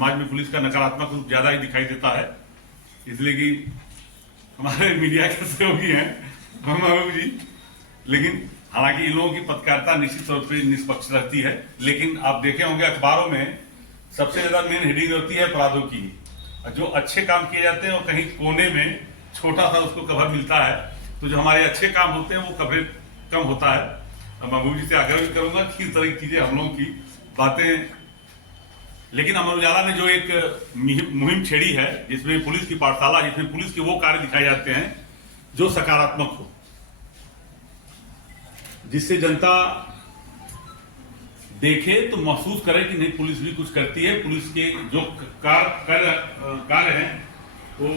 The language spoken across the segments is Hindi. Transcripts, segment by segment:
समाज में पुलिस का नकारात्मक रूप ज्यादा ही दिखाई देता है, इसलिए कि हमारे मीडिया के सहयोगी हैं महबूब जी। लेकिन हालांकि इन लोगों की पत्रकारिता निश्चित तौर पर निष्पक्ष रहती है, लेकिन आप देखे होंगे अखबारों में सबसे ज्यादा मेन हेडिंग होती है अपराधों की। जो अच्छे काम किए जाते हैं वो कहीं कोने में छोटा सा उसको कवर मिलता है, तो जो हमारे अच्छे काम होते हैं वो कवरेज कम होता है। महबूब जी से आग्रह भी करूंगा कि इस तरह की चीजें हम लोगों की बातें, लेकिन अमर उजाला ने जो एक मुहिम छेड़ी है जिसमें पुलिस की पाठशाला, जिसमें पुलिस के वो कार्य दिखाए जाते हैं जो सकारात्मक हो, जिससे जनता देखे तो महसूस करे कि नहीं पुलिस भी कुछ करती है। पुलिस के जो कार्य हैं वो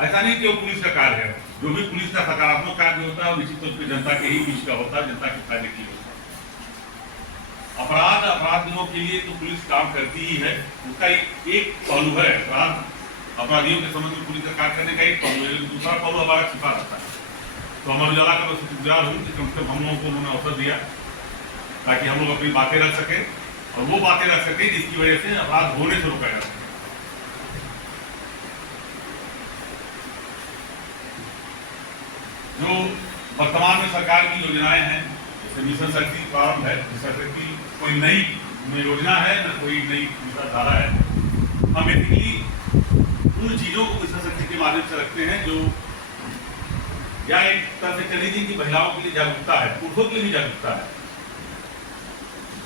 ऐसा नहीं कि वो पुलिस का कार्य है, जो भी पुलिस का सकारात्मक कार्य होता है वो निश्चित तौर पर जनता के ही बीच का होता है, जनता के फायदे के लिए होता है। अपराधियों के लिए तो पुलिस काम करती ही है, उसका एक पहलू है। अपराधियों के संबंध में पुलिस का कार्य करने का एक पहलू है, दूसरा पहलू हमारा छिपा रहता है। तो अमर उजाला का मैं शुक्रगुजार हूँ कि कम से कम हम लोगों को उन्होंने अवसर दिया ताकि हम लोग अपनी बातें रख सके और वो बातें रख सके जिसकी वजह से अपराध होने से रोका जा सके। जो वर्तमान में सरकार की योजनाएं हैं, जैसे मिशन शक्ति प्रारंभ है, मिशन शक्ति कोई नई योजना है न कोई नई विचारधारा है। हम बेसिकली उन चीजों को मिशन शक्ति के माध्यम से रखते हैं जो या एक तरह से कह लीजिए कि महिलाओं के लिए जागरूकता है, पुरुषों के लिए भी जागरूकता है।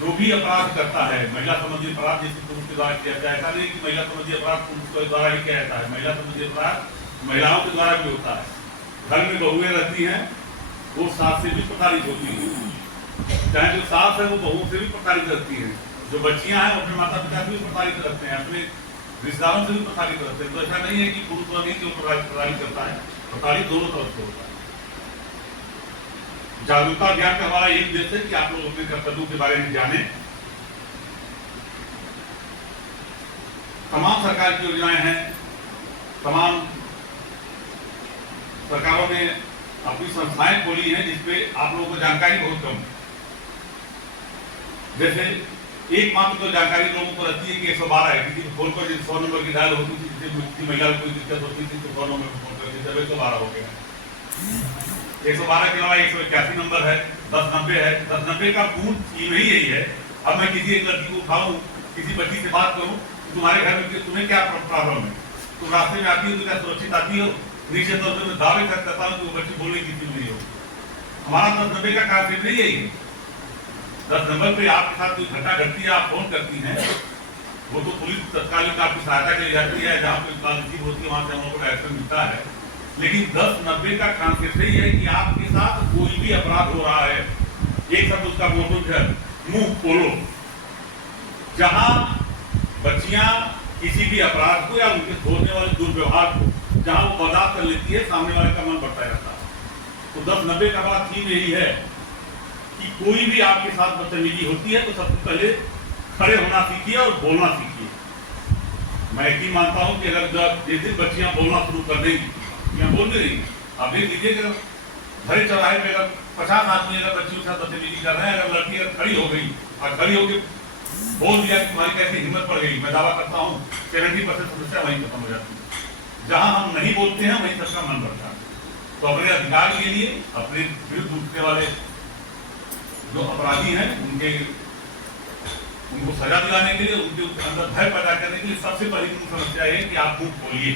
जो भी अपराध करता है, महिला संबंधी अपराध जैसे पुरुष के द्वारा किया जाता है, ऐसा नहीं कि महिला संबंधी अपराध पुरुष के द्वारा ही किया जाता है, महिला संबंधी अपराध महिलाओं के द्वारा भी होता है। घर में बहुएं रहती हैं, वो सास से भी प्रताड़ित होती हैं, चाहे जो सास है वो बहुओं से भी प्रताड़ित रहती हैं, जो बच्चियां हैं वो अपने माता पिता से भी प्रताड़ित रहते हैं, अपने रिश्तेदारों से भी प्रताड़ित रहते हैं। तो ऐसा नहीं है कि पुरुष वाला नहीं जो प्रताड़ित करता है, प्रताड़ित दोनों तरफ से होता है। जागरूकता अभियान का हमारा एक उद्देश्य है कि आप लोग अपने कर्तव्यों के बारे में जाने। तमाम सरकार की योजनाएं हैं, तमाम सरकारों ने अपनी संस्थाएं खोली हैं जिसपे आप लोगों को जानकारी बहुत कम है। जैसे एकमात्र तो जानकारी लोगों को रहती है कि 112 है, किसी को फोन पर 100 नंबर की डायल होती थी, किसी महिला को कोई दिक्कत होती थी तो 100 नंबर पर फोन करती थी, 112 हो गया। 112 के अलावा 181 नंबर है, 1090 है। 1090 का पूर्ण थीम ही यही है। अब मैं किसी एक लड़की को उठाऊं, किसी बच्ची से बात करूं, तुम्हारे घर में तुम्हें क्या प्रॉब्लम है, तुम रास्ते में आती हो तो क्या सुरक्षित आती हो? निश्चित तौर पर मैं दावे करता हूं कि वो बच्ची बोलने की चीज नहीं हो। हमारा 1090 का कार्य नहीं यही है। 10 नंबर पे आपके साथ कोई घटना घटती है, आप फोन करती हैं, वो तो पुलिस तत्कालीन आपकी सहायता के लिए जाती है, जहाँ पे बात होती है वहां से हम लोगों को एक्शन मिलता है। लेकिन 1090 का कॉन्सेप्ट यही है कि आपके साथ कोई भी अपराध हो रहा है, एक शब्द उसका मोटो है, मुंह खोलो। जहां बच्चियां किसी भी अपराध को या उनके होने वाले दुर्व्यवहार को जहां वो बर्दाश्त कर लेती है, सामने वाले का मन बढ़ता जाता है। तो 1090 का बात थीम यही है कि कोई भी आपके साथ बदतमीजी होती है तो सबसे पहले खड़े होना सीखिए और बोलना सीखिए। मैं यकीन मानता हूं कि अगर जिस दिन बच्चियां बोलना शुरू कर देंगी, या बोल भी रही, आप देख लीजिए भरे चौराहे पे अगर 50 आदमी अगर बच्चियों के साथ बदतमीजी कर रहे हैं, अगर लड़की अगर खड़ी हो गई और खड़ी होकर बोल दिया कि तुम्हारी कैसी हिम्मत पड़ गई, मैं दावा करता हूँ 70% समस्या वहीं खत्म हो जाती है। जहां हम नहीं बोलते हैं वहीं सबका मन बढ़ता है। तो अपने अधिकार के लिए, अपने विरुद्ध उठने वाले जो अपराधी हैं उनको सजा दिलाने के लिए, उनके अंदर भय पैदा करने के लिए सबसे पहली समस्या है कि आप मुंह खोलिए।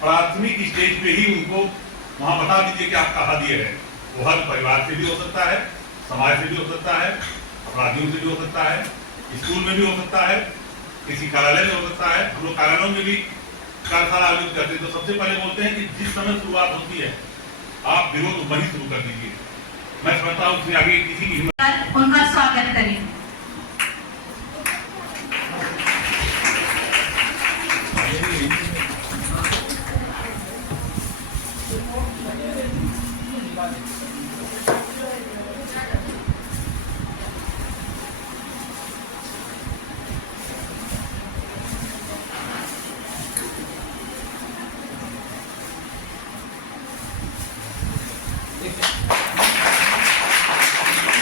प्राथमिक स्टेज पे ही उनको वहां बता दीजिए कि आप कहा दिए है। वो हर परिवार से भी हो सकता है, समाज से भी हो सकता है, अपराधियों से भी हो सकता है, स्कूल में भी हो सकता है, किसी कार्यालय में हो सकता है। हम लोग कार्यालयों में भी कार्यशाला आयोजित करते हैं। तो सबसे पहले बोलते हैं कि जिस समय शुरुआत होती है आप विरोध वही शुरू कर दीजिए। मैं समझता हूँ उससे आगे किसी की हिम्मत। उनका स्वागत करिए।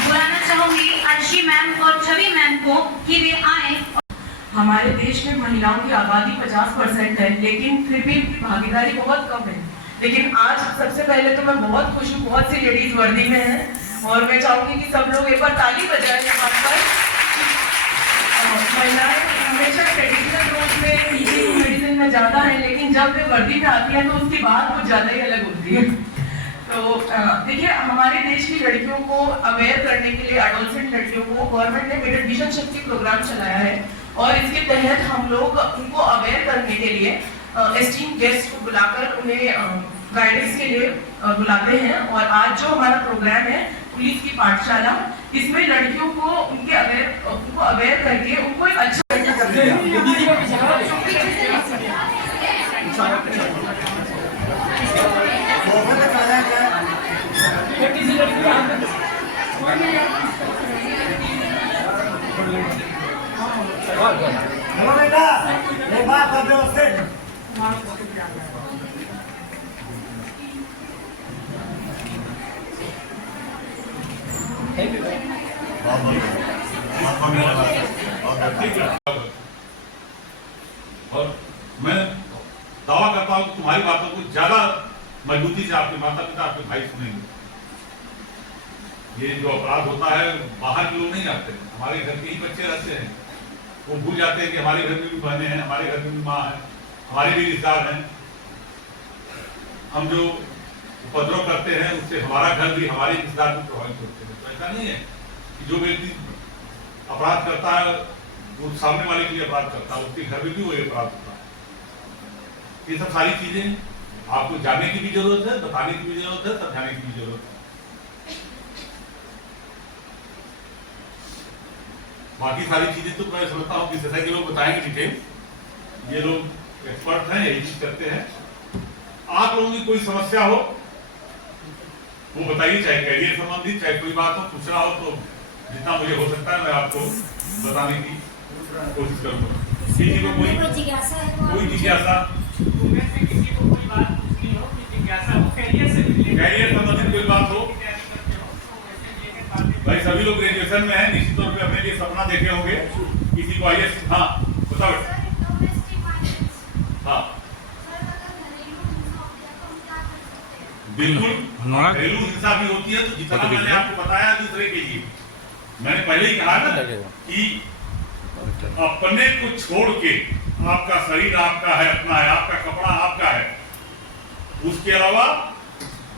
बुलाना चाहूंगी अर्शी मैम और हमारे देश में महिलाओं की आबादी 50% है, लेकिन फिर भी इनकी भागीदारी बहुत कम है। लेकिन आज सबसे पहले तो मैं बहुत खुश हूँ, बहुत सी लेडीज वर्दी में हैं और मैं चाहूँगी कि सब लोग एक बार ताली बजाएं यहाँ पर। महिलाएं हमेशा ट्रेडिशनल रूप में टीचिंग मेडिसिन में ज़्यादा है, लेकिन जब वे वर्दी में आती हैं तो उसकी बात कुछ ज़्यादा ही अलग होती है। तो देखिए, हमारे देश की लड़कियों को अवेयर करने के लिए, एडोलसेंट लड़कियों को गवर्नमेंट ने मेडल मिशन शक्ति प्रोग्राम चलाया है और इसके तहत हम लोग उनको अवेयर करने के लिए एस्टीम गेस्ट को बुलाकर उन्हें गाइडेंस के लिए बुलाते हैं। और आज जो हमारा प्रोग्राम है पुलिस की पाठशाला, इसमें लड़कियों को उनको अवेयर करके उनको एक अच्छा और मैं दावा करता हूं कि तुम्हारी बातों को ज्यादा मजबूती से आपके माता पिता, आपके भाई सुनेंगे। ये जो अपराध होता है बाहर के लोग नहीं जानते, हमारे घर के ही बच्चे रहते हैं, वो भूल जाते हैं कि हमारे घर में भी बहनें हैं, हमारे घर में भी माँ है, हमारे भी रिश्तेदार हैं। हम जो उपद्रव करते हैं उससे हमारा घर भी, हमारे रिश्तेदार भी प्रभावित होते हैं। तो ऐसा नहीं है कि जो व्यक्ति अपराध करता है वो सामने वाले के लिए अपराध करता है, उसके घर में भी वही अपराध होता है। ये सब सारी चीजें आपको जानने की भी जरूरत है, बताने की भी जरूरत है, समझाने की भी जरूरत है। बाकी सारी चीजें तो मैं समझता हूँ कि जैसा कि लोग बताएंगे डिटेल, ये लोग एक्सपर्ट हैं, यही चीज करते हैं। आप लोगों की कोई समस्या हो वो बताइए, चाहे कैरियर संबंधित, चाहे कोई बात हो, पूछना हो तो जितना मुझे हो सकता है मैं आपको बताने की कोशिश करूंगा। किसी को कोई जिज्ञासा, कैरियर संबंधित कोई बात हो, भाई सभी लोग ग्रेजुएशन में हैं, निश्चित तौर पे अपने लिए सपना देखे होंगे। किसी को आईएएस, हाँ बताओ। हाँ बिल्कुल, घरेलू हिंसा भी होती है। तो जितना मैंने आपको बताया दूसरे के लिए, मैंने पहले ही कहा ना कि अपने को छोड़ के, आपका शरीर आपका है, अपना है, आपका कपड़ा आपका है, उसके अलावा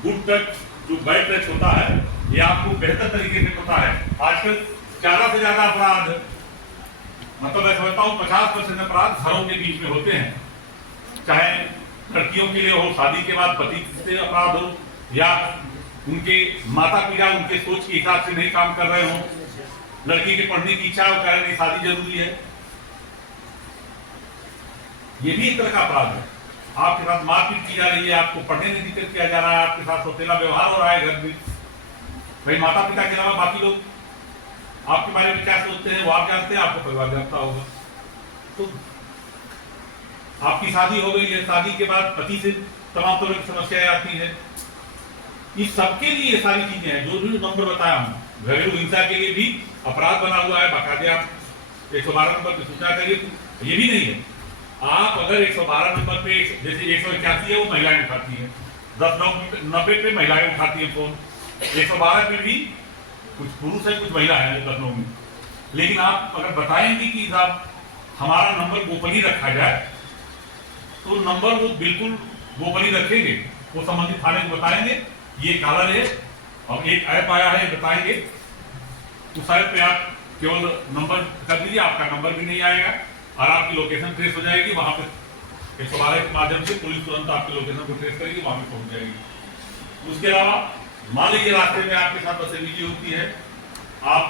गुड टच जो बैड टच होता है ये आपको बेहतर तरीके से पता है। आजकल ज्यादा से ज्यादा अपराध, मतलब मैं समझता हूँ 50% अपराध घरों के बीच में होते हैं, चाहे लड़कियों के लिए हो, शादी के बाद पति से अपराध हो, या उनके माता पिता उनके सोच के हिसाब से नहीं काम कर रहे हो, लड़की के पढ़ने की इच्छा हो, कह रहे शादी जरूरी है, ये भी एक तरह का अपराध है। आपके साथ मारपीट की जा रही है, आपको पढ़ने में दिक्कत किया जा रहा है, आपके साथ सौतेला व्यवहार हो रहा है घर में। भाई माता पिता के अलावा बाकी लोग आपके बारे में क्या सोचते हैं वो आप जानते हैं, आपको परिवार जानता होगा। तो आपकी शादी हो गई है, शादी के बाद पति से तमाम तरह की समस्याएं आती है। इस सबके लिए ये सारी चीजें हैं जो भी नंबर बताया हूँ। घरेलू हिंसा के लिए भी अपराध बना हुआ है, बाकायदे आप 112 नंबर पर सूचना करिए। ये भी नहीं है, आप अगर 112 नंबर पे, जैसे 181 है वो महिलाएं उठाती है, 10-9 पे महिलाएं उठाती है फोन, 112 पे भी कुछ पुरुष है कुछ महिला है लखनऊ में। लेकिन आप अगर बताएंगे कि साहब हमारा नंबर गोपनीय रखा जाए, तो नंबर वो बिल्कुल गोपनीय रखेंगे, वो संबंधित थाने को बताएंगे ये कॉलर है और एक ऐप आया है बताएंगे, उस ऐप पे आप केवल नंबर कर दीजिए, आपका नंबर भी नहीं आएगा और आपकी लोकेशन ट्रेस हो जाएगी। वहां पे 112 के माध्यम से पुलिस तुरंत आपकी लोकेशन को ट्रेस करेगी, वहां पे पहुंच जाएगी। उसके अलावा मान लीजिए रास्ते में आपके साथ बदतमीजी होती है, आप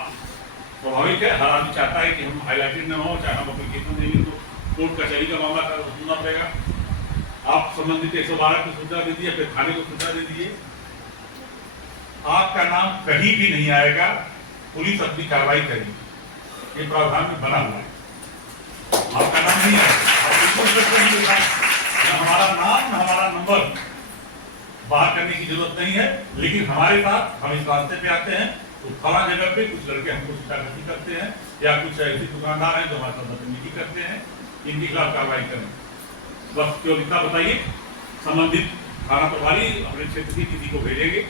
स्वाभाविक है, हर आदमी चाहता है कि हम हाईलाइटेड न हो, चाहे हम एप्लीकेशन देंगे तो कोर्ट कचहरी का मामला सुनना पड़ेगा। आप संबंधित 112 को सूचना दे दीजिए, फिर थाने को सूचना दे दीजिए, आपका नाम कहीं भी नहीं आएगा, पुलिस अपनी कार्रवाई करेगी, ये प्रावधान में बना हुआ है। आपका नाम नहीं आएगा, हमारा नाम हमारा नंबर बाहर करने की जरूरत नहीं है। लेकिन हमारे साथ हम इस रास्ते पे आते हैं तो फला जगह पे कुछ लड़के हमको शिकायत करते हैं या कुछ ऐसे दुकानदार हैं जो हमारे साथ बदतमीजी करते हैं, इनके खिलाफ कार्रवाई करें। बस केवल इतना बताइए, संबंधित थाना प्रभारी अपने क्षेत्र के किसी को भेजेंगे,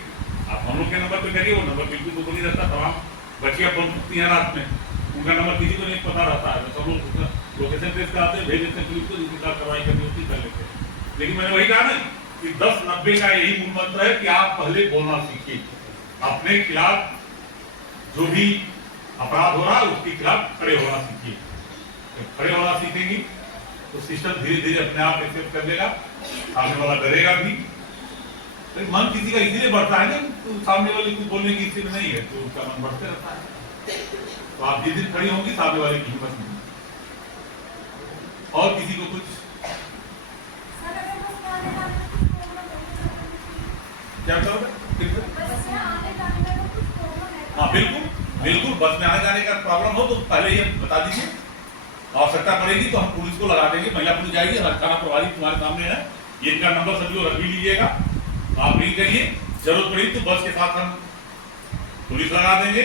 आप हम लोग के नंबर पे करिए। वो नंबर बिल्कुल तो नहीं रहता, तमाम बच्चियां फोन करती हैं रात में, उनका नंबर किसी को नहीं पता रहता है, तो सब लोग लोकेशन ट्रेस कराते हैं, भेज देते हैं पुलिस को, जिसके खिलाफ कार्रवाई करनी होती कर लेते हैं। लेकिन मैंने वही कहा ना कि 10-90 का यही मूल मंत्र है कि आप पहले बोलना सीखिए, अपने खिलाफ जो भी अपराध हो रहा है उसके खिलाफ खड़े होना सीखिए। खड़े होना सीखेंगी तो सिस्टम धीरे धीरे अपने आप एक्सेप्ट कर लेगा, सामने वाला डरेगा भी। तो मन किसी का इसीलिए बढ़ता है ना, तो सामने वाले को बोलने की स्थिति में नहीं है तो उसका मन बढ़ते रहता है। तो आप जिस दिन खड़ी होंगी सामने वाले की हिम्मत नहीं। और किसी को कुछ क्या करोगे? हाँ बिल्कुल बिल्कुल, बस में आने जाने का प्रॉब्लम हो तो पहले ही बता दीजिए, आवश्यकता पड़ेगी तो हम पुलिस को लगा देंगे, महिला पुलिस जाएगी, थाना प्रभारी तुम्हारे सामने है, ये इनका नंबर सभी रख भी लीजिएगा, आप नहीं करिए, जरूरत पड़ी तो बस के साथ हम पुलिस लगा देंगे।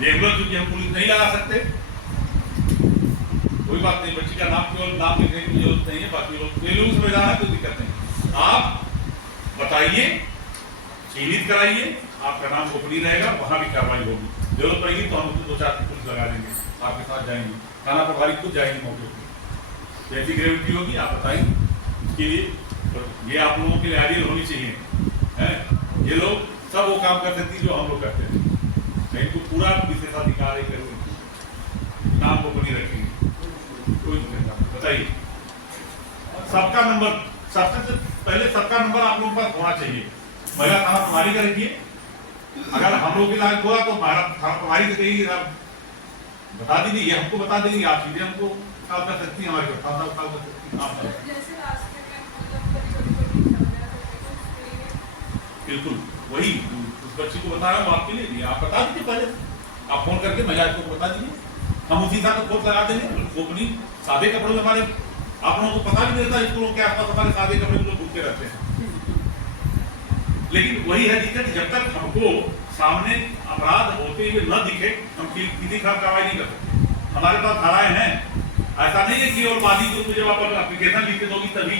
रेगुलर क्योंकि हम पुलिस नहीं लगा सकते, कोई बात नहीं, बच्ची का नाम केवल नाम लिखने की जरूरत नहीं है, बाकी लोग संविधान है, कोई दिक्कत नहीं। आप बताइए, चिन्हित कराइए, आपका नाम गोपनीय रहेगा, वहां भी कार्रवाई होगी, जरूरत पड़ेगी तो हम 2-4 पुलिस लगा देंगे, आपके साथ जाएंगे, थाना प्रभारी खुद जाएंगे मौके पर, जैसी ग्रेविटी होगी आप बताइए। इसके लिए तो ये आप लोगों के लिए आइडियल होनी चाहिए है, ये लोग सब वो काम कर सकती जो हम लोग करते हैं, मैं इनको पूरा विशेषाधिकार करूँगी, नाम गोपनीय रखेंगे, कोई बताइए। सबका नंबर, सबसे पहले सबका नंबर आप लोगों के पास होना चाहिए, महिला थाना प्रभारी का रखिए, अगर हम लोग के लायक हुआ तो थाना प्रभारी से कहिए आप बता दीजिए, ये हमको बता देंगे, आप सीधे हमको कॉल कर सकती हैं, हमारे कॉल कर सकती हैं। बिल्कुल वही उस बच्ची को बता रहा हूँ आपके लिए, आप बता दीजिए पहले, आप फोन करके महिला को बता दीजिए, हम उसी हिसाब से फोन लगा देंगे। गोपनीय सादे कपड़ों में हमारे आप लोगों को पता भी नहीं रहता, स्कूलों के आसपास हमारे सादे कपड़े लोग घूमते रहते हैं। लेकिन वही है दिक्कत, जब तक हमको सामने अपराध होते हुए न दिखे हम किसी खिलाफ कार्रवाई नहीं कर सकते। हमारे पास धाराएं हैं, ऐसा नहीं है कि और वादी ग्रुप में जब आप एप्लीकेशन लिखते दोगी तभी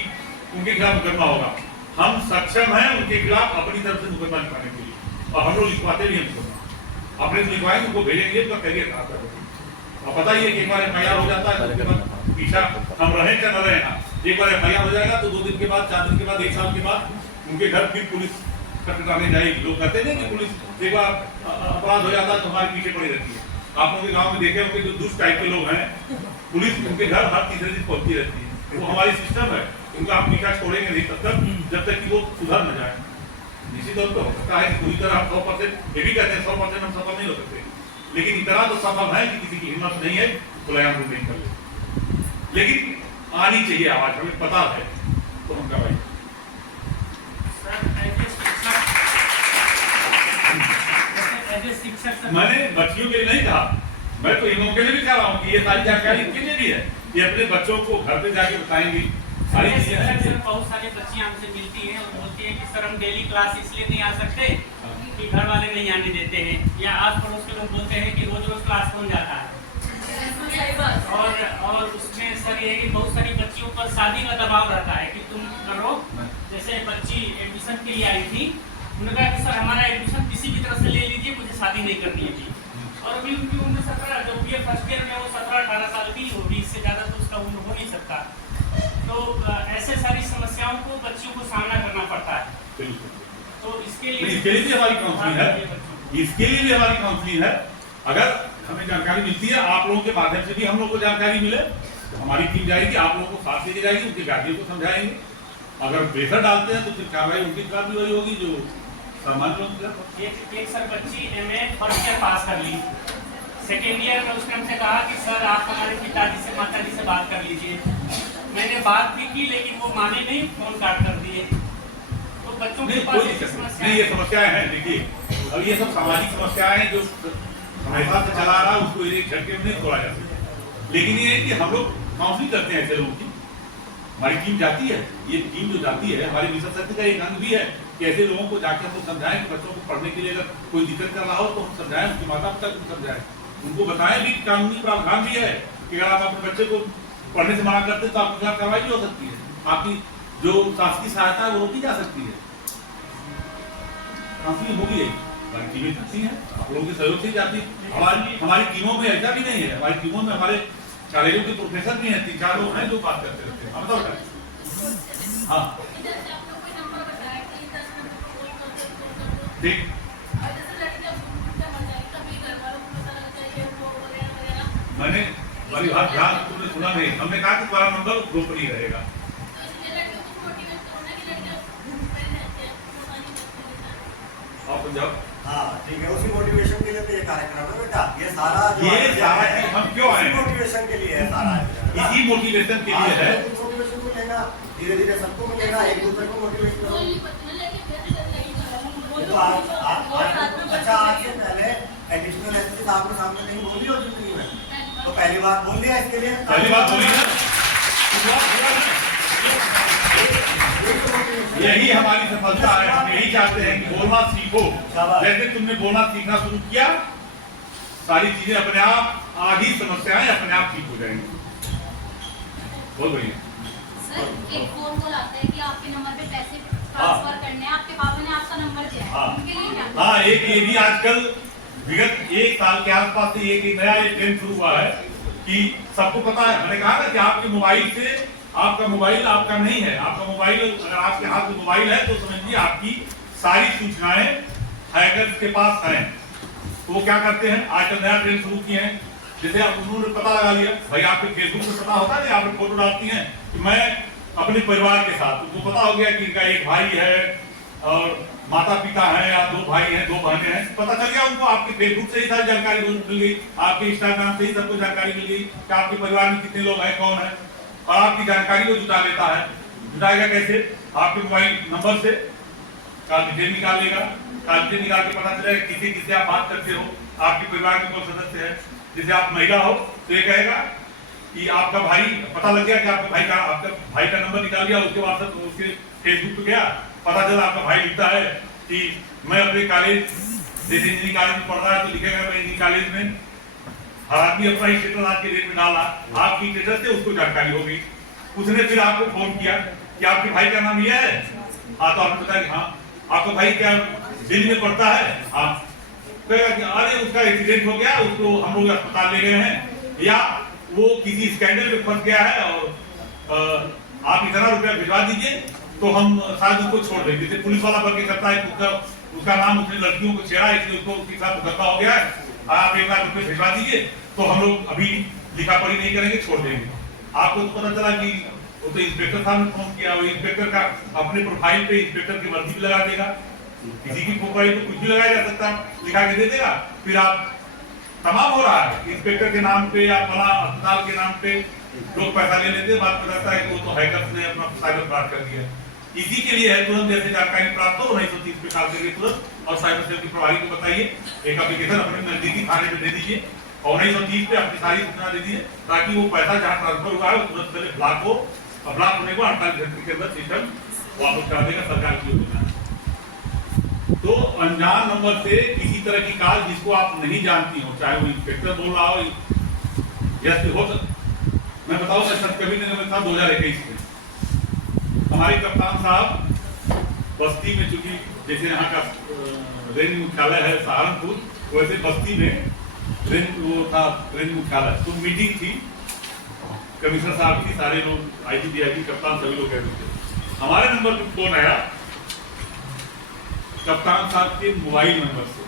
उनके खिलाफ मुकदमा होगा। हम सक्षम हैं उनके खिलाफ अपनी तरफ से मुकदमा लिखवाने के लिए, और हम लोग लिखवाते भी हैं मुकदमा, अपने से लिखवाएंगे, उनको भेजेंगे, उनका करियर खराब कर देंगे। और पता ही है कि एक बार एफआईआर हो जाता है, उसके बाद पीछा हम रहे क्या न रहे, एक बार एफआईआर हो जाएगा तो 2 दिन के बाद, 4 दिन के बाद, 1 साल के बाद उनके घर फिर पुलिस कटकाने जाएगी। लोग कहते हैं कि पुलिस एक बार अपराध हो जाता है तो हमारे पीछे पड़ी रहती है। आप लोगों के गांव में देखे होंगे जो दुष्ट टाइप के लोग हैं, पुलिस उनके घर हर तीसरे दिन पहुंचती रहती है, वो हमारी सिस्टम है, उनका हम पीछा छोड़ेंगे नहीं तब तक जब तक कि वो सुधर न जाए। निश्चित तौर पर हो सकता है कि पूरी तरह 100%, ये भी कहते हैं 100% हम सफल नहीं हो सकते, लेकिन इतना तो सफल है कि किसी की हिम्मत नहीं है मुलायम नहीं कर ले, लेकिन आनी चाहिए आवाज, हमें पता है तो हम कार्रवाई। मैंने बच्चियों के लिए नहीं कहा, मैं तो इन लोगों के लिए भी कह रहा हूँ कि ये सारी जानकारी इनके लिए भी है, ये अपने बच्चों को घर पे जाके बताएंगी सारी चीजें। बहुत सारी बच्चियां हमसे मिलती हैं और बोलती हैं कि सर हम डेली क्लास इसलिए नहीं आ सकते कि घर वाले नहीं आने देते हैं, या आस पड़ोस के लोग बोलते हैं कि रोज रोज क्लास बन जाता है। और उसमें सर ये है कि बहुत सारी बच्चियों पर शादी का दबाव रहता है कि तुम करो। जैसे बच्ची एडमिशन के लिए आई थी, उन्होंने कहा कि सर हमारा एडमिशन किसी भी तरह से ले लीजिए, मुझे शादी नहीं करनी है थी। और अभी उनकी उम्र 17, जो भी फर्स्ट ईयर में वो 17-18 साल की होगी, इससे ज़्यादा तो उसका उम्र हो नहीं सकता। तो ऐसे सारी समस्याओं को बच्चियों को सामना करना पड़ता है। तो इसके लिए भी हमारी काउंसलिंग है, इसके लिए भी हमारी काउंसलिंग है। अगर हमें जानकारी मिलती है, आप लोगों के माध्यम से भी हम लोग को जानकारी मिले तो हमारी टीम जाएगी, आप लोगों को साथ लेके जाएगी, उनके गार्जियन को समझाएंगे। अगर प्रेशर डालते हैं तो फिर कार्रवाई उनके खिलाफ भी वही होगी जो सामान्य लोग के खिलाफ। एक सर बच्ची MA फर्स्ट ईयर पास कर ली, सेकेंड ईयर में उसने हमसे कहा कि सर आप हमारे पिताजी से माताजी से बात कर लीजिए। मैंने बात भी की लेकिन वो माने नहीं, फोन काट कर दिए। तो बच्चों के पास ये समस्याएं हैं। देखिए अब ये सब सामाजिक समस्याएं हैं जो हमेशा से चला रहा, उसको एक झटके में नहीं तोड़ा जा सकता। लेकिन ये है कि हम लोग काउंसलिंग करते हैं ऐसे लोगों की, हमारी टीम जाती है, ये टीम जो जाती है हमारी मिशन शक्ति का एक अंग भी है कि ऐसे लोगों को जाकर हम समझाएं कि बच्चों को पढ़ने के लिए अगर कोई दिक्कत कर रहा हो तो हम समझाएं, उनके माता पिता को समझाएं, उनको बताएं भी कानूनी प्रावधान भी है कि अगर आप अपने बच्चे को पढ़ने से मना करते तो आपके खिलाफ कार्रवाई भी हो सकती है, आपकी जो शासकीय सहायता है वो रोकी जा सकती है। होगी हमारी टीमें जाती हैं, आप लोगों के सहयोग से जाती है। हमारी टीमों में ऐसा भी नहीं है, हमारी टीमों में हमारे कॉलेजों के प्रोफेसर भी हैं, 3-4 लोग हैं जो बात करते रहते हैं। बताओ बेटा। हाँ ठीक, मैंने वाली बात ध्यान तुमने सुना नहीं, हमने कहा कि तुम्हारा नंबर ग्रुप पर ही रहेगा। आप समझाओ। हाँ ठीक है, उसी मोटिवेशन के लिए तो ये कार्यक्रम है बेटा, ये सारा चीज हम क्यों आए? मोटिवेशन के लिए है सारा, इसी मोटिवेशन के लिए है। मोटिवेशन मिलेगा, धीरे धीरे सबको मिलेगा, एक दूसरे को मोटिवेट करो। तो अच्छा, आज से पहले एडिशनल एसपी साहब के सामने नहीं बोली हो जिंदगी में, तो पहली बार बोल दिया, इसके लिए पहली बात बोली ना, यही हमारी सफलता है। हम यही चाहते हैं कि बोलना सीखो, जैसे तुमने बोलना सीखना शुरू किया सारी चीजें अपने आप, आधी समस्याएं अपने आप ठीक हो जाएंगी। बहुत बढ़िया। सर एक फोन कॉल आता है कि आपके नंबर पे पैसे ट्रांसफर करने हैं, आपके पापा ने आपका नंबर दिया है, उनके लिए क्या? हाँ, एक ये भी आजकल विगत 1 साल के आसपास से एक नया ट्रेंड शुरू हुआ है कि सबको पता है। मैंने कहा ना कि आपके मोबाइल से, आपका मोबाइल आपका नहीं है, आपका मोबाइल अगर आपके हाथ में मोबाइल है तो समझिए आपकी सारी सूचनाएं हैकर्स के पास हैं। तो वो क्या करते हैं, आजकल नया ट्रेंड शुरू किए हैं, जैसे आप उन्होंने पता लगा लिया, भाई आपके फेसबुक पे पता होता है, आप फोटो डालती हैं कि मैं अपने परिवार के साथ, उनको पता हो गया कि इनका एक भाई है और माता पिता है, या 2 भाई हैं 2 बहनें हैं, पता चल गया उनको, आपके फेसबुक से ही सारी जानकारी मिल गई, आपके इंस्टाग्राम से ही सबको जानकारी मिल गई कि आपके परिवार में कितने लोग हैं, कौन है, और आपकी जानकारी वो जुटा लेता है। जुटाएगा कैसे? आपके मोबाइल नंबर से कॉल डिटेल निकाल लेगा, कॉल डिटेल निकाल के पता चलेगा किसी किसी आप बात करते हो, आपके परिवार में कौन सदस्य है। जैसे आप महिला हो तो ये कहेगा कि आपका भाई, पता लग गया कि आपका भाई का नंबर निकाल लिया, उसके व्हाट्सएप उसके फेसबुक पे गया, पता चला आपका भाई लिखता है कि मैं अपने कॉलेज, जैसे इंजीनियरिंग कॉलेज में पढ़ रहा है तो लिखेगा मैं इंजीनियरिंग कॉलेज में, हर आदमी अपना स्टेटस आज के डेट में डाला, आपकी स्टेटस से उसको जानकारी हो गई। उसने फिर आपको फोन किया कि आपके भाई का नाम ये है, हाँ, तो आपने बताया कि हाँ, आपका भाई क्या दिल्ली में पढ़ता है, आप कहेगा कि अरे उसका एक्सीडेंट हो गया, उसको हम लोग अस्पताल ले गए हैं, या वो किसी स्कैंडल में फंस गया है और आप इतना रुपया भिजवा दीजिए तो हम शायद उसको छोड़ देंगे। जैसे पुलिस वाला बन के करता है, उसका नाम उसने लड़कियों को छेड़ा, इसलिए उसको उसके साथ मुकदमा हो गया है, आप 1 लाख रुपए भिजवा दीजिए तो हम लोग अभी लिखा पढ़ी नहीं करेंगे, छोड़ देंगे। आपको तो पता चला कि वो तो इंस्पेक्टर साहब ने फोन किया, वो इंस्पेक्टर का अपने प्रोफाइल पे इंस्पेक्टर की वर्दी भी लगा देगा, किसी की प्रोफाइल पे कुछ भी लगाया जा सकता है, लिखा के दे देगा, फिर आप तमाम हो रहा है इंस्पेक्टर के नाम पे या फला अस्पताल के नाम पे लोग पैसा ले लेते हैं, बात बताता है कि वो तो हैकर्स ने अपना साइबर फ्रॉड कर दिया। इसी के लिए है, तुरंत जैसे जानकारी प्राप्त हो 930 पे कॉल करके तुरंत और साइबर सेल के प्रभारी को बताइए, एक एप्लीकेशन अपने नजदीकी थाने में दे दीजिए और 930 पे अपनी सारी सूचना दे दीजिए, ताकि वो पैसा जहाँ ट्रांसफर हुआ है वो तुरंत पहले ब्लॉक हो, और ब्लॉक होने को 48 घंटे के अंदर सिस्टम वापस कर देगा सरकार की योजना। तो अनजान नंबर से किसी तरह की कॉल जिसको आप नहीं जानती हो, चाहे वो इंस्पेक्टर बोल रहा हो या हो सकता, मैं बताऊं सर कभी नहीं था 2021 में हमारे कप्तान साहब बस्ती में, चूंकि जैसे यहाँ का रेंज मुख्यालय है सहारनपुर, वैसे बस्ती में वो था रेंज मुख्यालय, तो मीटिंग थी, कमिश्नर साहब की, सारे लोग आईजी डीआईजी कप्तान सभी लोग कहते थे। हमारे नंबर पर फोन आया कप्तान साहब के मोबाइल नंबर से,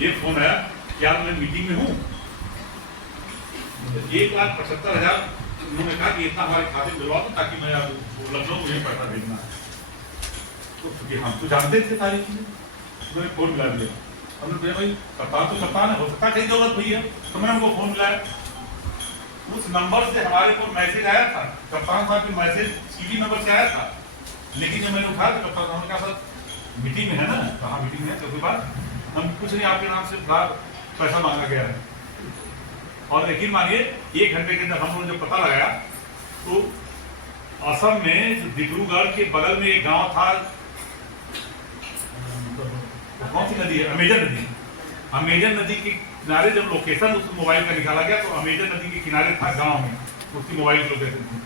ये फोन आया क्या मैं मीटिंग में हूँ, 1,75,000 उन्होंने कहा कि इतना हमारे खाते में दिलवा दो ताकि मैं लखनऊ मुझे पैसा भेजना है। तो हम तो जानते थे सारी चीजें, उन्होंने फोन मिला दिया, हमने भैया भाई कप्तान तो कप्तान है, हो सकता है कहीं जरूरत हुई है, तो मैंने उनको फोन मिलाया, उस नंबर से हमारे को मैसेज आया था, कप्तान साहब के मैसेज सीवी नंबर से आया था, लेकिन जब मैंने उठाया तो कप्तान साहब ने कहा सर मीटिंग में है ना, कहाँ मीटिंग है, तो बात हम कुछ नहीं, आपके नाम से पैसा मांगा गया है। और यकीन मानिए 1 घंटे के अंदर हम लोगों ने जब पता लगाया तो असम में डिब्रूगढ़ के बगल में एक गांव था, कौन सी नदी है, अमेजन नदी। अमेजन नदी के किनारे जब लोकेशन उस मोबाइल का निकाला गया तो अमेजन नदी के किनारे था गांव में, उसकी मोबाइल लोकेशन थी।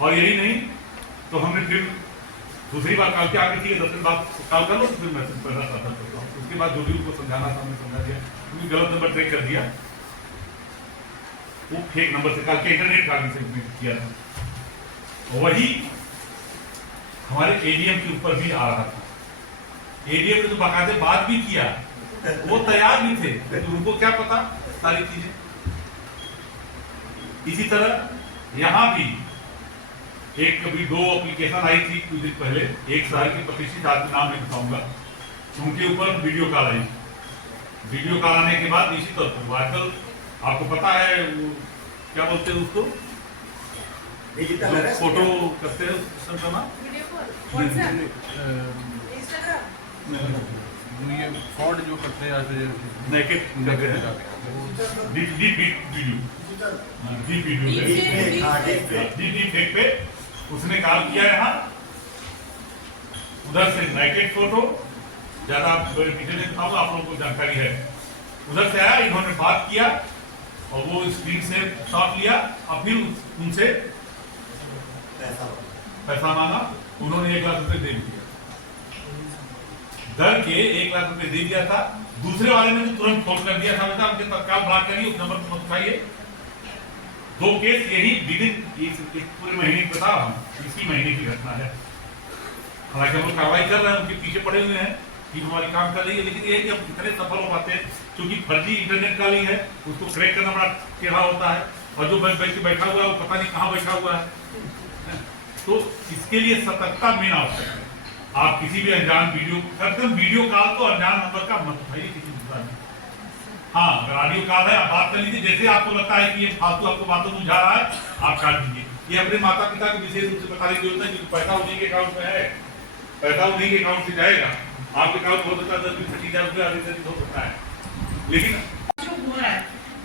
और यही नहीं तो हमने फिर दूसरी बार कॉल किया, आगे ठीक है 10 दिन बाद कॉल कर लो, तो फिर मैसेज कर रहा था। उसके बाद जो भी उनको समझाना था हमने समझा दिया, क्योंकि गलत नंबर ट्रैक कर दिया, वो फेक नंबर से कॉल के इंटरनेट कॉलिंग से किया था। वही हमारे एडीएम के ऊपर भी आ रहा था। एडीएम ने तो बाकायदे बात भी किया, वो तैयार भी थे, लेकिन उनको क्या पता सारी चीजें। इसी तरह यहाँ भी एक कभी 2 एप्लीकेशन आई थी कुछ दिन पहले, एक शहर के प्रतिष्ठित आदमी, नाम नहीं बताऊंगा, उनके ऊपर वीडियो कॉल आई। वीडियो कॉल आने के बाद निश्चित तौर पर आजकल आपको पता है क्या बोलते हैं उसको, डिजिटल फोटो करते हैं ये फ्रॉड जो करते हैं ऐसे नेकेड करते हैं, डीप फेक पे उसने कॉल किया यहाँ, उधर से नेकेड फोटो, ज्यादा डिटेल दिखाऊंगा, आप लोगों को जानकारी है। उधर से आया, इन्होंने बात किया और वो स्क्रीन से शॉट लिया और फिर उनसे पैसा मांगा। उन्होंने 1 लाख रुपए दे दिया, डर के 1 लाख रुपए दे दिया था। दूसरे वाले ने तो तुरंत फोन कर दिया था, बेटा उनके तत्काल ब्लॉक करिए, उस नंबर को मत उठाइए। 2 केस यही विदिन इस पूरे महीने की बता रहा हूँ, इसी महीने की घटना है। हालांकि हम लोग कार्रवाई कर रहे हैं, उनके पीछे पड़े हुए हैं, टीम हमारी काम कर रही है, लेकिन ये है कि हम कितने सफल हो पाते हैं, क्योंकि फर्जी इंटरनेट कॉलिंग है, उसको क्रैक करना बड़ा टेढ़ा होता है, और जो व्यक्ति बैठा हुआ है वो पता नहीं कहाँ बैठा हुआ है। तो इसके लिए सतर्कता मेन आवश्यक है। आप किसी भी अनजान वीडियो कॉल तो अनजान नंबर का मत उठाइए किसी दूसरा में। हाँ, अगर ऑडियो कॉल है आप बात कर लीजिए, जैसे आपको लगता है कि ये फालतू आपको बातों में जा रहा है आप काट दीजिए। ये अपने माता पिता को विशेष रूप से बताने की जरूरत है, क्योंकि पैसा उन्हीं के अकाउंट में है, पैसा उन्हीं के अकाउंट से जाएगा। आपके अकाउंट हो सकता है 10-20-30 रुपया अधिक हो सकता है, लेकिन जो हो रहा है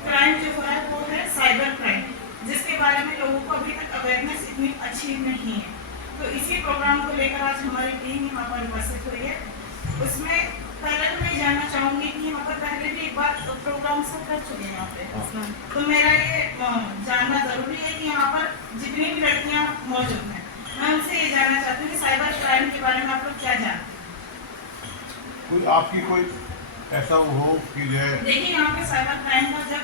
क्राइम जो हो रहा है वो है साइबर क्राइम, जिसके बारे में लोगों को अभी तक अवेयरनेस इतनी अच्छी नहीं है। तो इसी प्रोग्राम को लेकर आज हमारी टीम यहाँ पर उपस्थित हुई है। उसमें पहले तो मैं जानना चाहूंगी कि यहाँ पर पहले भी एक बार प्रोग्राम सब कर चुके हैं यहाँ पे, तो मेरा ये जानना जरूरी है कि यहाँ पर जितनी भी लड़कियाँ मौजूद हैं, मैं उनसे ये जानना चाहती हूँ कि साइबर क्राइम के बारे में आप लोग क्या जानते हैं। कोई आपकी कोई ऐसा हो कि जो है, देखिए यहाँ पे साइबर क्राइम का जब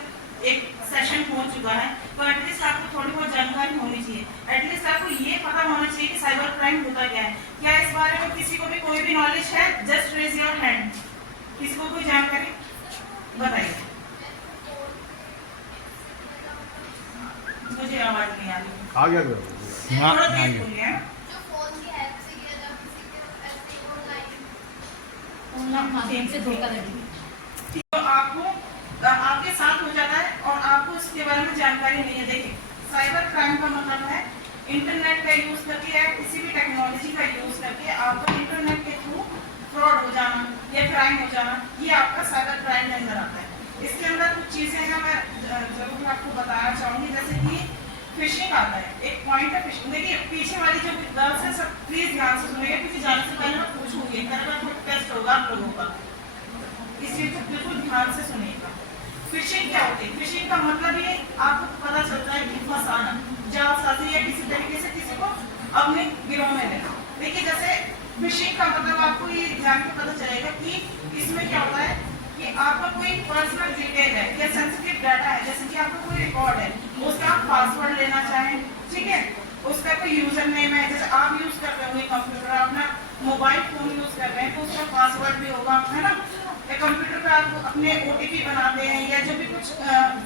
एक सेशन हो चुका है तो एटलीस्ट आपको थोड़ी बहुत जानकारी होनी चाहिए, एटलीस्ट आपको ये पता होना चाहिए कि साइबर क्राइम होता क्या है। क्या इस बारे में किसी को भी कोई भी नॉलेज है? जस्ट रेज योर हैंड, किसी को कोई जानकारी बताइए। मुझे आवाज नहीं आ रही, आ गया थोड़ा तेज बोलिए। तो आपको आपके साथ हो जाता है और आपको इसके बारे में जानकारी नहीं है। देखिए, साइबर क्राइम का मतलब है इंटरनेट का यूज करके या किसी भी टेक्नोलॉजी का यूज करके आपको इंटरनेट के थ्रू फ्रॉड हो जाना या क्राइम हो जाना, ये आपका साइबर क्राइम के अंदर आता है। इसके अंदर कुछ चीजें हैं मैं जरूर आपको बताना चाहूंगी, जैसे कि फिशिंग आता है, एक पॉइंट है फिशिंग। देखिए पीछे वाली जो गर्ल्स है सब प्लीज ध्यान से सुनिएगा, क्योंकि जाने से पहले मैं पूछूंगी, मेरा टेस्ट होगा आप लोगों का, इस चीज को बिल्कुल ध्यान से सुनिएगा। फिशिंग क्या होती है? फिशिंग का मतलब ये आपको पता चलता है कि फंसाना, जालसाजी या किसी तरीके से किसी को अपने गिरोह में लेना। देखिए जैसे फिशिंग का मतलब आपको ये जान के पता चलेगा कि इसमें क्या होता है कि आपका कोई पर्सनल डिटेल है या सेंसिटिव डाटा है, जैसे कि आपका कोई रिकॉर्ड है, उसका आप पासवर्ड लेना चाहें, ठीक है, उसका कोई यूजर नेम है, जैसे आप यूज कर रहे होंगे कंप्यूटर, अपना मोबाइल फोन यूज कर रहे हैं तो उसका पासवर्ड भी होगा, है ना। या कंप्यूटर पर आप अपने OTP बनाते हैं या जो भी कुछ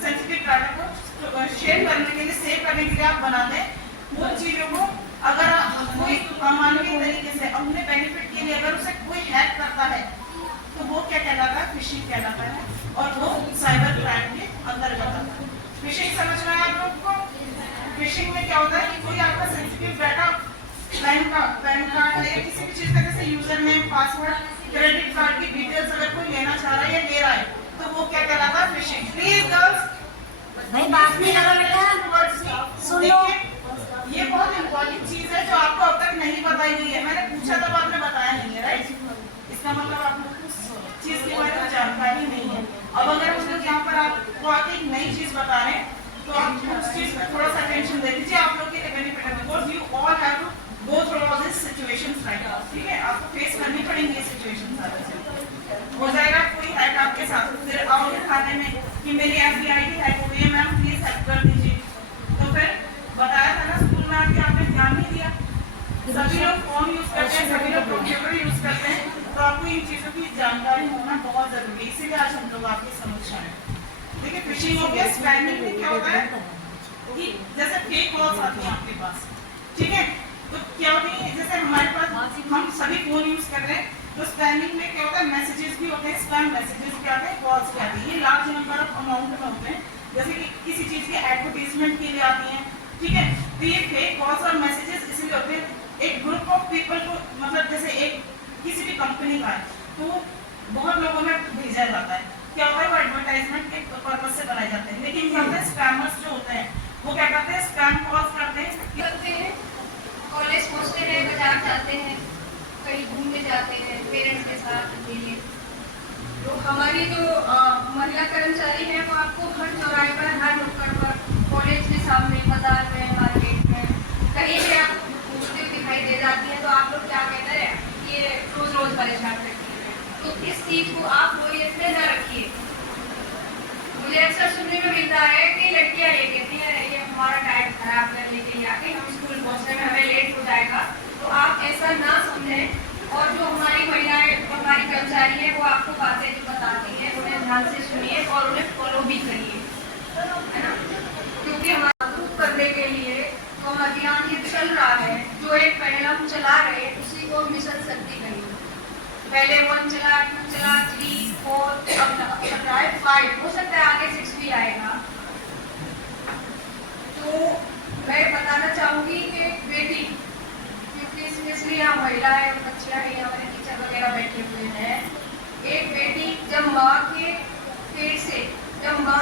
सेंसिटिव डाटा को शेयर करने के लिए, सेव करने के लिए आप बनाते हैं, वो चीजों को अगर कोई अमानवीय तरीके से अपने बेनिफिट के लिए अगर उसे कोई हैक करता है तो वो क्या कहलाता है? फिशिंग कहलाता है, और वो साइबर क्राइम के अंतर्गत आता है। फिशिंग समझ में आया आप लोग को? फिशिंग में क्या होता है कि कोई आपका सेंसिटिव डाटा, पैन कार्ड या किसी भी चीज का, जैसे user name, password, credit card की डिटेल्स अगर कोई लेना चाह रहा है या ले रहा है तो वो क्या कहलाता है? फिशिंग। प्लीज गर्ल्स, भाई बात नहीं करो बेटा, सुन लो। बताई गई है, मैंने पूछा तब आपने बताया नहीं है, राइट? इसका मतलब आपको उस चीज के बारे में जानकारी नहीं है। अब अगर हम लोग यहाँ पर आपको आके एक नई चीज बता रहे हैं तो आप उस चीज पर थोड़ा सा अटेंशन दे दीजिए। आप लोग के लिए बेनिफिट है, because you all have to go through all this situations right now, ठीक है? आपको फेस करनी पड़ेंगी ये सिचुएशंस सारे से। हो जाएगा कोई हैक आपके साथ, फिर आओगे खाने में कि मेरी FBID हैक हो गई है, मैम प्लीज हेल्प कर दीजिए, तो फिर बताया था ना स्कूल में आके आपने ध्यान नहीं दिया। सभी लोग फोन यूज करते हैं, सभी लोग कंप्यूटर यूज करते हैं, तो आपको इन चीजों की जानकारी होना बहुत जरूरी है, इसीलिए आज हम लोग आपके समक्ष आए। देखिए फिशिंग हो गया, स्पैमिंग में क्या होता है कि जैसे फेक कॉल्स आती हैं आपके पास, ठीक है? तो क्या होती है, जैसे हमारे पास हम सभी फोन यूज कर रहे हैं, तो स्पैमिंग में क्या होता है, मैसेजेस भी होते हैं, स्पैम मैसेजेस भी आते हैं, कॉल्स भी आती है, ये लार्ज नंबर ऑफ अमाउंट में होते हैं, जैसे कि किसी चीज के एडवर्टीजमेंट के लिए आती हैं, ठीक है? तो ये फेक कॉल्स और मैसेजेस इसलिए होते हैं, एक ग्रुप ऑफ पीपल को, मतलब जैसे एक किसी भी कंपनी का है तो बहुत लोगों में भेजा जाता है, क्या होता है वो एडवर्टाइजमेंट के पर्पज से बनाए जाते हैं, लेकिन क्या होता है स्पैमर्स जो होते हैं वो क्या करते हैं, स्पैम कॉल्स करते हैं, कॉलेज पहुंचते हैं, बाजार जाते हैं, कहीं घूमने जाते हैं पेरेंट्स के साथ अकेले। तो हमारी जो महिला कर्मचारी हैं वो आपको हर चौराहे पर, हर नुक्कड़ पर, कॉलेज के सामने, बाजार में, मार्केट में, कहीं भी आप घूमते दिखाई दे जाती हैं। तो आप लोग क्या कहते हैं, ये रोज रोज परेशान करती है, तो इस चीज को आप बोरियत में न रखिए। मुझे अक्सर सुनने में मिलता है कि लड़कियां ये कहती हैं ये हमारा टाइम खराब करने के लिए आके हम स्कूल पहुंचने में हमें लेट हो जाएगा, तो आप ऐसा ना समझें। और जो हमारी महिलाएं, हमारी कर्मचारी हैं, वो आपको बातें जो बताती हैं उन्हें ध्यान से सुनिए और उन्हें फॉलो भी करिए, है ना? क्योंकि हमारा जागरूक करने के लिए तो अभियान ये चल रहा है, जो एक पहले हम चला रहे हैं उसी को मिशन शक्ति कहिए। पहले 1 चला, 2 चला, 3, 4, अब चल रहा है 5, हो सकता है आगे 6 भी आएगा। तो मैं बताना चाहूंगी कि बेटी, क्योंकि स्पेशली यहाँ महिला है, बच्चियाँ हैं, हमारे टीचर वगैरह बैठे हुए हैं, एक बेटी जब माँ के पेट से, जब माँ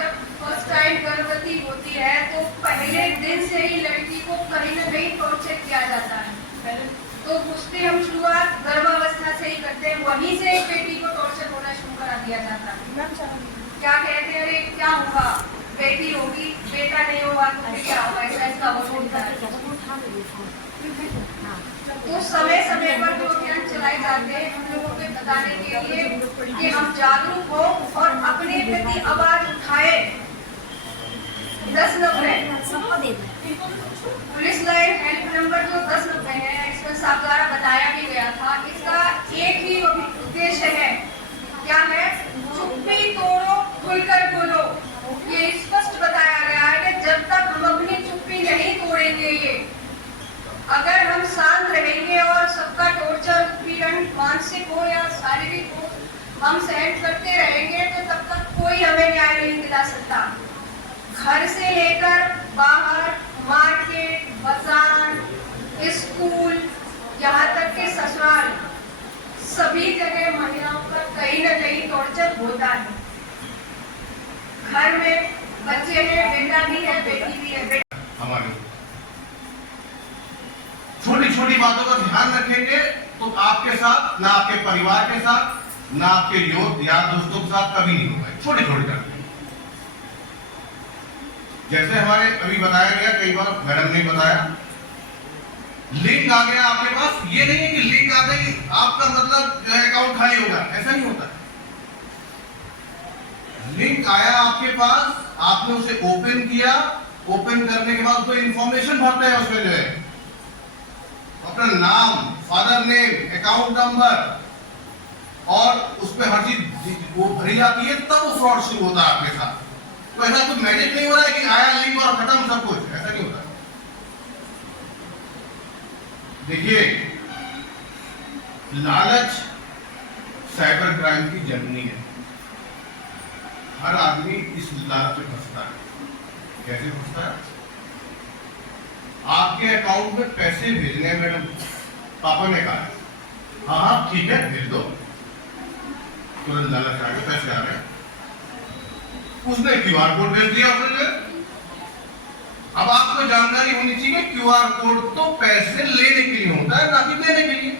जब फर्स्ट टाइम गर्भवती होती है तो पहले दिन से ही लड़की को कहीं ना कहीं टॉर्चर किया जाता है। तो उससे हम शुरुआत गर्भावस्था से ही करते हैं, वहीं से एक बेटी को टॉर्चर होना शुरू करा दिया जाता है। क्या कहते हैं, अरे क्या होगा, बेटी होगी, बेटा नहीं होगा तो फिर क्या होगा, ऐसा इसका होता है। तो समय समय पर जो अभियान चलाए जाते हैं हम लोगों को बताने के लिए कि हम जागरूक हो और अपने प्रति आवाज उठाए। 1090 पुलिस लाइन हेल्प नंबर जो 1090 है, इसमें साहब द्वारा बताया भी गया था, इसका एक ही उद्देश्य है, क्या है, चुप्पी तोड़ो खुलकर बोलो। ये स्पष्ट बताया गया है कि जब तक हम अपनी चुप्पी नहीं तोड़ेंगे, ये अगर हम शांत रहेंगे और सबका टॉर्चर, उत्पीड़न, मानसिक हो या शारीरिक हो, हम सहन करते रहेंगे तो तब तक कोई हमें न्याय नहीं दिला सकता। घर से लेकर बाहर, मार्केट, बाजार, स्कूल, यहाँ तक कि ससुराल, सभी जगह महिलाओं का कहीं न कहीं टॉर्चर होता है। घर में बच्चे हैं, बेटा भी है, बेटी भी है। हमारे छोटी छोटी बातों का ध्यान रखेंगे तो आपके साथ, ना आपके परिवार के साथ, ना आपके यार दोस्तों के साथ कभी नहीं होगा। छोटे छोटे करते जैसे हमारे अभी बताया गया, कई बार मैडम ने बताया, लिंक आ गया आपके पास, ये नहीं है कि लिंक आते ही आपका मतलब जो है अकाउंट खाली होगा, ऐसा नहीं होता। लिंक आया आपके पास, आपने उसे ओपन किया, ओपन करने के बाद कोई इंफॉर्मेशन भरता है उसमें, जो है अपना नाम, फादर नेम, अकाउंट नंबर, और उसमें हर चीज वो भरी जाती है, तब वो फ्रॉड शुरू होता है आपके साथ। तो ऐसा कुछ मैजिक नहीं हो रहा है कि आया लिंक और खत्म सब कुछ, ऐसा नहीं होता। देखिए, लालच साइबर क्राइम की जननी है। हर आदमी इस लालच में फंसता है। कैसे फंसता है? आपके अकाउंट में पैसे भेजने हैं मैडम, पापा ने कहा, हाँ हाँ ठीक है भेज दो, तुरंत लालच आ गया, पैसे आ रहे हैं, उसने क्यूआर कोड भेज दिया, उसने अब आपको जानकारी होनी चाहिए क्यूआर कोड तो पैसे लेने के लिए होता है, ना कि देने के लिए।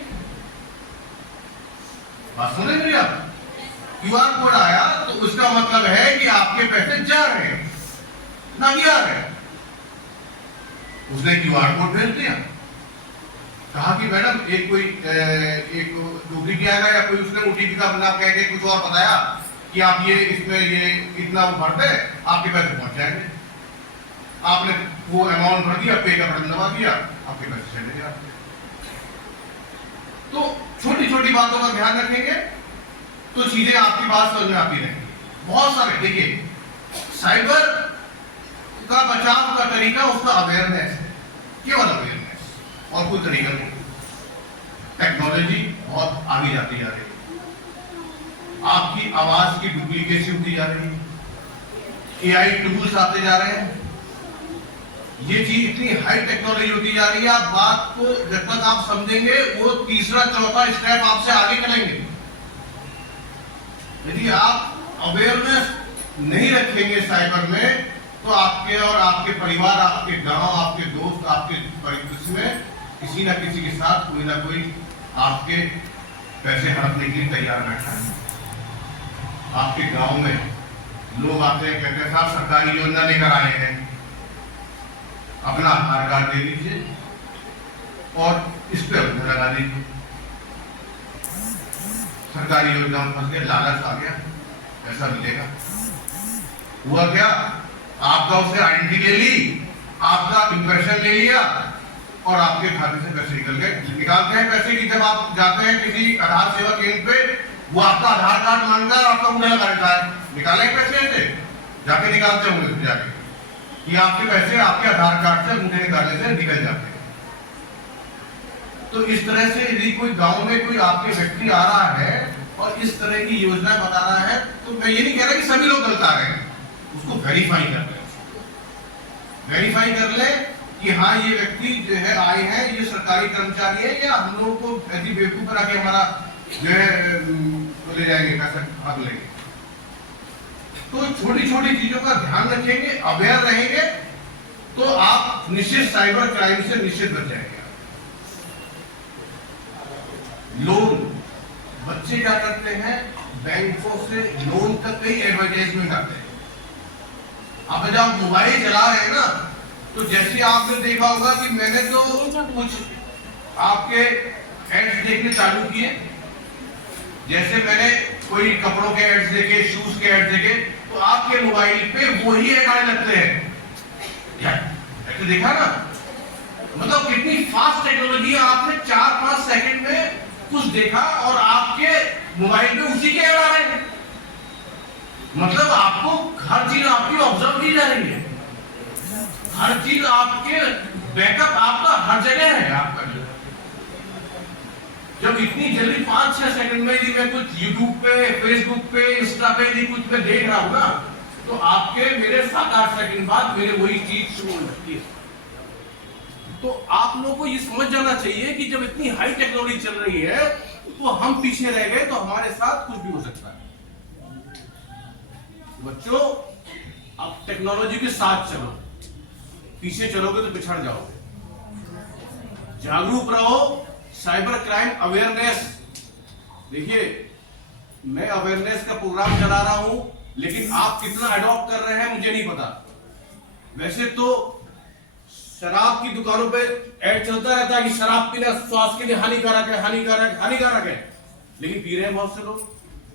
बात समझ रहे आप? क्यूआर कोड आया तो उसका मतलब है कि आपके पैसे जा रहे हैं, ना कि आ रहे हैं। उसने क्यूआर कोड भेज दिया, कहा कि मैडम एक नौकरी किया गया या कोई उसने ओटीपी का बना कह के कुछ और बताया कि आप ये इसमें ये इतना भर दे, आपके पैसे पहुंच जाएंगे। आपने वो अमाउंट भर दिया, पे का बटन दबा दिया, आपके पैसे चले गए आपके। तो छोटी छोटी बातों का ध्यान रखेंगे तो चीजें आपकी बात समझ में आती रहेंगी। बहुत सारे देखिए, साइबर का बचाव का तरीका उसका अवेयरनेस है, केवल अवेयरनेस, और कोई तरीका नहीं। टेक्नोलॉजी बहुत आगे जाती जा रही है, आपकी आवाज की डुप्लीकेसी होती जा रही है, एआई टूल्स आते जा रहे हैं, ये चीज इतनी हाई टेक्नोलॉजी होती जा रही है। आप बात को जब तक आप समझेंगे वो तीसरा चौथा स्टेप आपसे आगे चलेंगे। यदि आप अवेयरनेस नहीं रखेंगे साइबर में, तो आपके और आपके परिवार, आपके गांव, आपके दोस्त, आपके परिदृश्य में किसी ना किसी के साथ कोई ना कोई आपके पैसे हड़पने के लिए तैयार बैठा है। आपके गांव में लोग आते हैं, कहते हैं साहब सरकारी योजना लेकर आए हैं, अपना आधार कार्ड दे दीजिए और इस पे अपना लगा दीजिए। सरकारी योजना में फंस गए, लालच आ गया, पैसा मिलेगा। हुआ क्या, आपका उससे आइडेंटिटी ले ली, आपका इंप्रेशन ले लिया और आपके खाते से पैसे निकल गए। निकालते हैं पैसे की, जब आप जाते हैं किसी आधार सेवा केंद्र पे, वो आपका आधार कार्ड मांगता है और आपका मुंह लगा देता है, निकाले पैसे से जाके निकालते होंगे जाके, कि आपके पैसे आपके आधार कार्ड से मुंह निकालने से निकल जाते हैं। तो इस तरह से यदि कोई गांव में कोई आपके व्यक्ति आ रहा है और इस तरह की योजना बता रहा है, तो मैं ये नहीं कह रहा कि सभी लोग गलत आ रहे हैं, उसको वेरीफाई कर ले, वेरीफाई कर ले कि हाँ ये व्यक्ति जो है आए हैं, ये सरकारी कर्मचारी है, या हम लोगों को ऐसी बेवकूफ बना के हमारा जो है तो ले जाएंगे, पैसा भाग लेंगे। तो छोटी छोटी चीजों का ध्यान रखेंगे, अवेयर रहेंगे, तो आप निश्चित साइबर क्राइम से निश्चित बच जाएंगे। लोन, बच्चे क्या करते हैं, बैंकों से लोन तक कई एडवर्टाइजमेंट आते हैं। अब जब आप मोबाइल चला रहे हैं ना, तो जैसे आपने देखा होगा कि मैंने तो कुछ आपके एड्स देखने चालू किए, जैसे मैंने कोई कपड़ों के एड्स देखे, शूज के एड्स देखे, तो आपके मोबाइल पे वही ऐड आने लगते हैं। ऐसे देखा ना, मतलब कितनी फास्ट टेक्नोलॉजी है। आपने 4-5 सेकंड में कुछ देखा और आपके मोबाइल पे उसी के ऐड आ रहे हैं। मतलब आपको हर चीज आपकी ऑब्जर्व की जा रही है, हर चीज आपके बैकअप आपका हर जगह है आपका। जब इतनी जल्दी 5-6 सेकंड में यदि मैं कुछ यूट्यूब पे, फेसबुक पे, इंस्टा पे यदि कुछ मैं देख रहा हूं ना, तो आपके मेरे 7-8 सेकंड बाद मेरे वही चीज शुरू हो जाती है। तो आप लोगों को ये समझ जाना चाहिए कि जब इतनी हाई टेक्नोलॉजी चल रही है तो हम पीछे रह गए तो हमारे साथ कुछ भी हो सकता है। बच्चों, अब टेक्नोलॉजी के साथ चलो, पीछे चलोगे तो पिछड़ जाओगे। जागरूक रहो, साइबर क्राइम अवेयरनेस। देखिए, मैं अवेयरनेस का प्रोग्राम चला रहा हूं, लेकिन आप कितना अडॉप्ट कर रहे हैं मुझे नहीं पता। वैसे तो शराब की दुकानों पे ऐड चलता रहता है कि शराब पीना स्वास्थ्य के लिए हानिकारक है, हानिकारक हानिकारक है, लेकिन पी रहे हैं बहुत से लोग।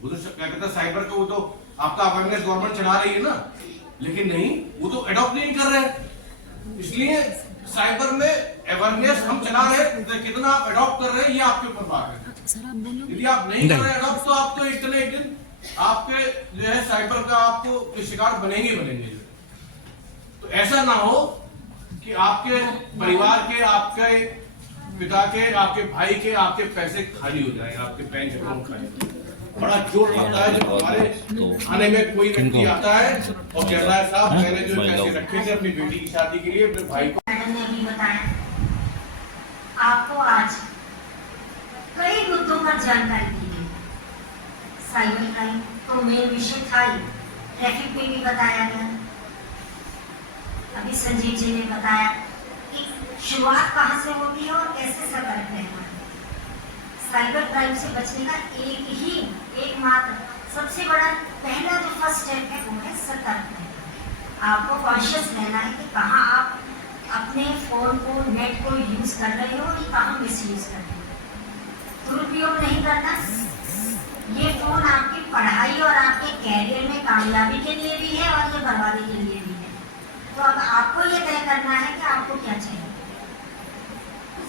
वो तो क्या कहते हैं, साइबर को वो तो आपका अवेयरनेस गवर्नमेंट चला रही है ना, लेकिन नहीं, वो तो अडॉप्ट नहीं कर रहे। इसलिए साइबर में अवेयरनेस हम चला रहे हैं, तो कितना आप अडॉप्ट कर रहे हैं ये आपके ऊपर बात है। यदि आप नहीं कर रहे अडॉप्ट, तो आप तो एक दिन आपके जो है साइबर का आपको शिकार बनेंगे। तो ऐसा ना हो कि आपके परिवार के, आपके पिता के, आपके भाई के, आपके पैसे खाली हो जाए, आपके बैंक अकाउंट खाली। बड़ा जोर लगता है जब हमारे खाने में कोई व्यक्ति आता है और कहता है साहब मैंने जो पैसे रखे थे अपनी बेटी की शादी के लिए अपने भाई को। मैडम ने भी बताया आपको आज कई मुद्दों पर जानकारी दी गई। साइबर क्राइम तो मेन विषय था ही, ट्रैफिक में भी बताया गया, अभी संजीव जी ने बताया कि शुरुआत कहाँ से होती है और कैसे सतर्क रहना है। साइबर क्राइम से बचने का एकमात्र सबसे बड़ा पहला जो फर्स्ट स्टेप है वो है सतर्क रहना। आपको कॉन्शियस रहना है कि कहाँ आप अपने फोन को, नेट को यूज कर रहे हो और कहाँ मिस यूज कर रहे हो। दुरुपयोग नहीं करना। ये फोन आपकी पढ़ाई और आपके कैरियर में कामयाबी के लिए भी है और ये बर्बादी के लिए भी है। तो अब आपको ये तय करना है कि आपको क्या चाहिए।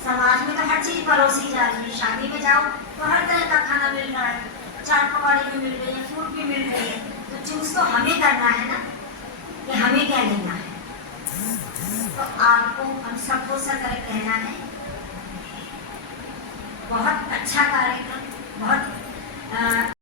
समाज में तो हर चीज परोसी जा रही है। शादी में जाओ तो हर तरह का खाना मिल रहा है, चाट पकौड़े भी मिल रही है, फ्रूट भी मिल रही है। तो चूज तो हमें करना है ना कि हमें क्या लेना है। तो आपको हम सबको सतर्क रहना है। बहुत अच्छा कार्यक्रम